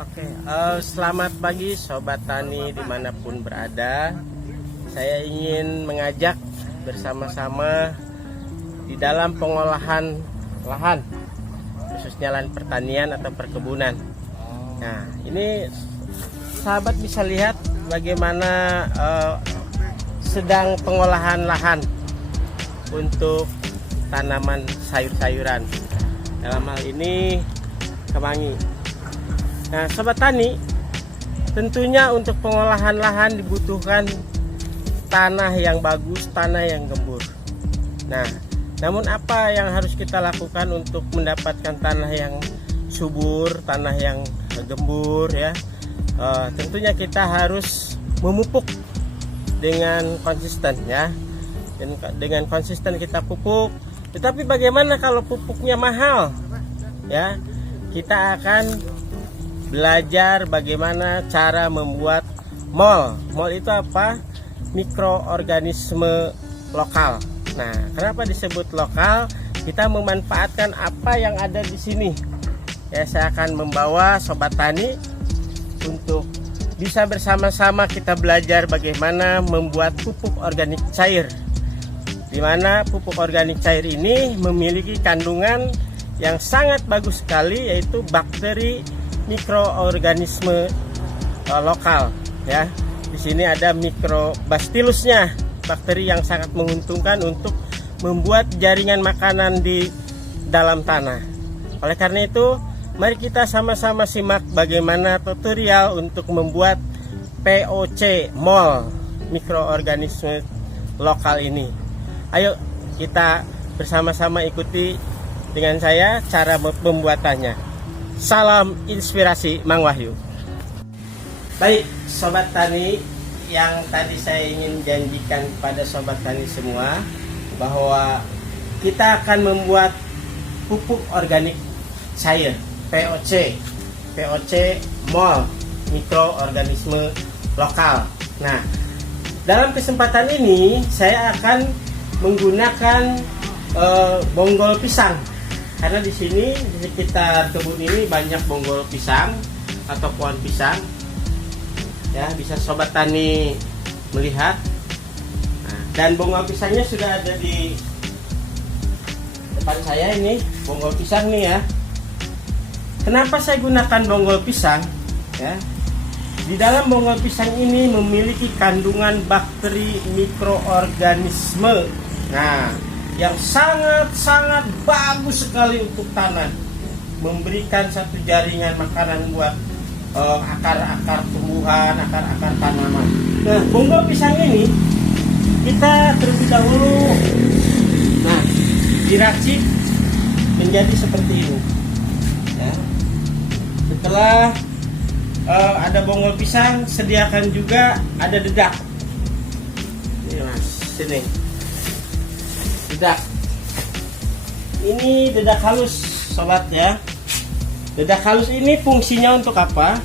Oke, selamat pagi Sobat Tani dimanapun berada. Saya ingin mengajak bersama-sama di dalam pengolahan lahan, khususnya lahan pertanian atau perkebunan. Nah, ini sahabat bisa lihat bagaimana sedang pengolahan lahan untuk tanaman sayur-sayuran. Dalam hal ini kemangi. Nah, Sobat Tani, tentunya untuk pengolahan lahan dibutuhkan tanah yang bagus, tanah yang gembur. Nah, namun apa yang harus kita lakukan untuk mendapatkan tanah yang subur, tanah yang gembur ya? Tentunya kita harus memupuk dengan konsisten ya. Dengan konsisten kita pupuk. Tetapi bagaimana kalau pupuknya mahal? Ya, kita akan belajar bagaimana cara membuat mol. Mol itu apa? Mikroorganisme lokal. Nah, kenapa disebut lokal? Kita memanfaatkan apa yang ada di sini. Ya, saya akan membawa Sobat Tani untuk bisa bersama-sama kita belajar bagaimana membuat pupuk organik cair. Di mana pupuk organik cair ini memiliki kandungan yang sangat bagus sekali, yaitu bakteri mikroorganisme lokal ya. Di sini ada Microbacillusnya, bakteri yang sangat menguntungkan untuk membuat jaringan makanan di dalam tanah. Oleh karena itu, mari kita sama-sama simak bagaimana tutorial untuk membuat POC mol mikroorganisme lokal ini. Ayo kita bersama-sama ikuti dengan saya cara pembuatannya. Salam inspirasi Mang Wahyu. Baik Sobat Tani, yang tadi saya ingin janjikan pada Sobat Tani semua bahwa kita akan membuat pupuk organik cair POC mol mikroorganisme lokal. Nah, dalam kesempatan ini saya akan menggunakan bonggol pisang. Karena di sini di sekitar kebun ini banyak bonggol pisang atau pohon pisang. Ya, bisa Sobat Tani melihat. Nah, dan bonggol pisangnya sudah ada di depan saya ini, bonggol pisang nih ya. Kenapa saya gunakan bonggol pisang? Ya. Di dalam bonggol pisang ini memiliki kandungan bakteri mikroorganisme. Nah, yang sangat-sangat bagus sekali untuk tanah, memberikan satu jaringan makanan buat akar-akar tumbuhan, akar-akar tanaman. Nah, bonggol pisang ini kita terlebih dahulu diracik menjadi seperti ini ya. Setelah ada bonggol pisang, sediakan juga ada dedak. Ini Mas, sini dedak. Ini dedak halus Sobat ya. Dedak halus ini fungsinya untuk apa?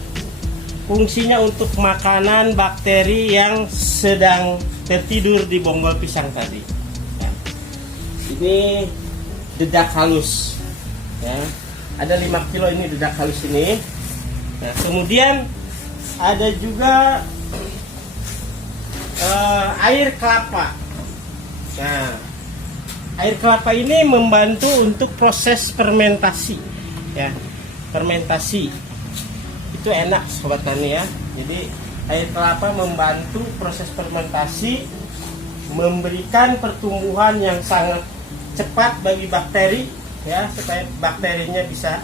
Fungsinya untuk makanan bakteri yang sedang tertidur di bonggol pisang tadi ya. Ini dedak halus ya. Ada 5 kilo ini dedak halus ini. Nah, kemudian ada juga air kelapa. Nah, air kelapa ini membantu untuk proses fermentasi ya. Fermentasi itu enak Sobat Tani ya. Jadi air kelapa membantu proses fermentasi, memberikan pertumbuhan yang sangat cepat bagi bakteri ya, supaya bakterinya bisa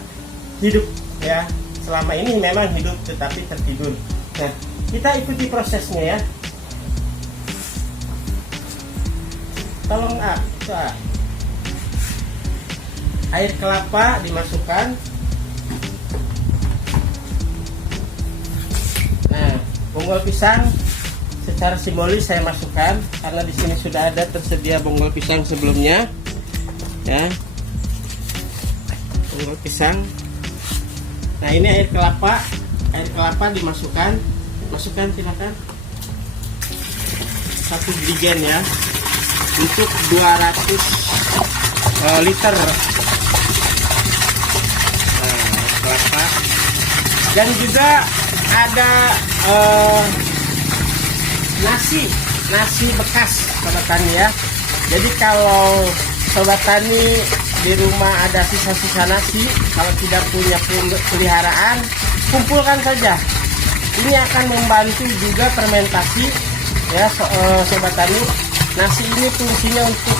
hidup ya. Selama ini memang hidup tetapi tertidur. Nah, kita ikuti prosesnya ya. Tolong air kelapa dimasukkan. Nah, bonggol pisang secara simbolis saya masukkan karena di sini sudah ada tersedia bonggol pisang sebelumnya. Ya, bonggol pisang. Nah, ini air kelapa dimasukkan. Masukkan silakan. 1 brigen ya. Untuk 200 liter kelapa. Dan juga ada nasi bekas sobat tani ya. Jadi kalau sobat tani di rumah ada sisa-sisa nasi, kalau tidak punya peliharaan, kumpulkan saja. Ini akan membantu juga fermentasi ya sobat tani. Nasi ini fungsinya untuk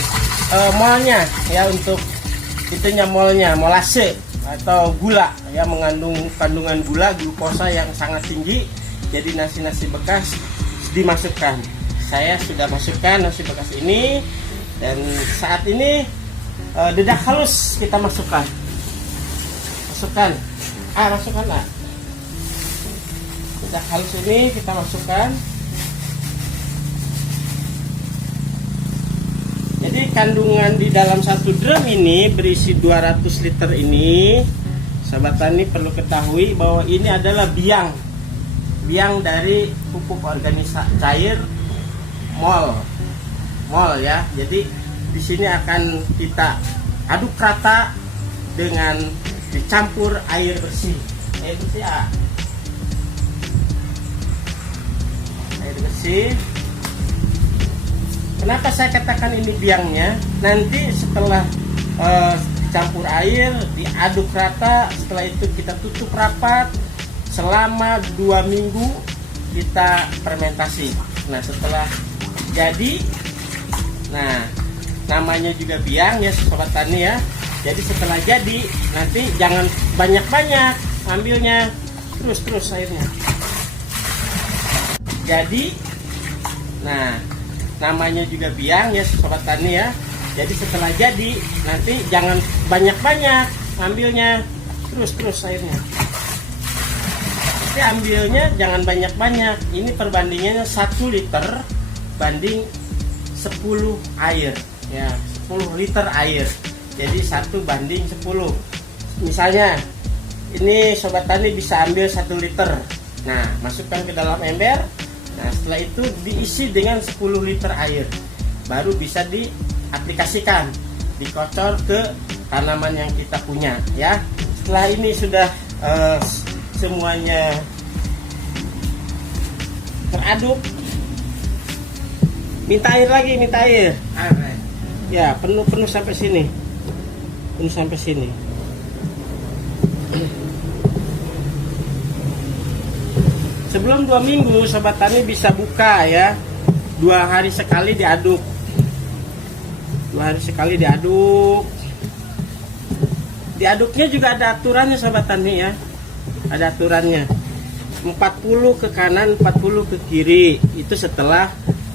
molnya ya, untuk itunya molnya, molase atau gula ya, mengandung kandungan gula, glukosa yang sangat tinggi. Jadi nasi bekas dimasukkan. Saya sudah masukkan nasi bekas ini, dan saat ini dedak halus kita masukkan. Masukkan lah. Dedak halus ini kita masukkan. Jadi kandungan di dalam satu drum ini berisi 200 liter ini, sahabat tani perlu ketahui bahwa ini adalah biang dari pupuk organisa cair mol ya. Jadi di sini akan kita aduk rata dengan dicampur air bersih Air bersih. Kenapa saya katakan ini biangnya? Nanti setelah dicampur air, diaduk rata, setelah itu kita tutup rapat selama 2 minggu kita fermentasi. Nah, setelah jadi, nah namanya juga biang ya sobat tani ya. Jadi setelah jadi, nanti jangan banyak-banyak ambilnya, terus airnya. Jadi, nah namanya juga biang ya sobat tani ya. Jadi setelah jadi, nanti jangan banyak-banyak ambilnya, terus airnya. Tapi ambilnya jangan banyak-banyak. Ini perbandingannya 1 liter banding 10 air ya, 10 liter air. Jadi 1 banding 10. Misalnya ini sobat tani bisa ambil 1 liter. Nah, masukkan ke dalam ember. Nah, setelah itu diisi dengan 10 liter air. Baru bisa diaplikasikan, dikocor ke tanaman yang kita punya ya. Setelah ini sudah semuanya teraduk, minta air lagi, ya, penuh sampai sini, sebelum 2 minggu sobat tani bisa buka ya. 2 hari sekali diaduk, diaduknya juga ada aturannya sobat tani ya. Ada aturannya, 40 ke kanan, 40 ke kiri. Itu setelah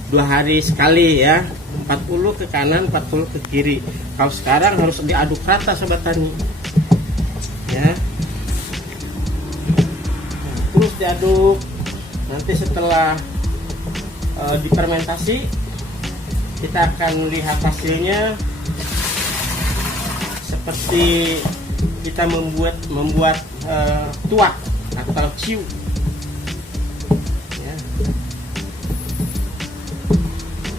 2 hari sekali ya. 40 ke kanan, 40 ke kiri. Kalau sekarang harus diaduk rata sobat tani ya. Terus diaduk. Nanti setelah difermentasi, kita akan lihat hasilnya seperti kita membuat tuak atau ciu ya.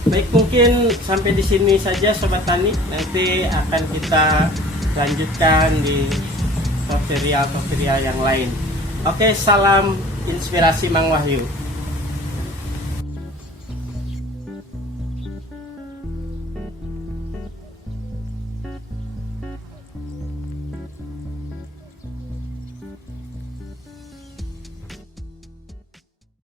Baik, mungkin sampai di sini saja sobat tani. Nanti akan kita lanjutkan di tutorial yang lain. Oke, salam inspirasi Mang Wahyu.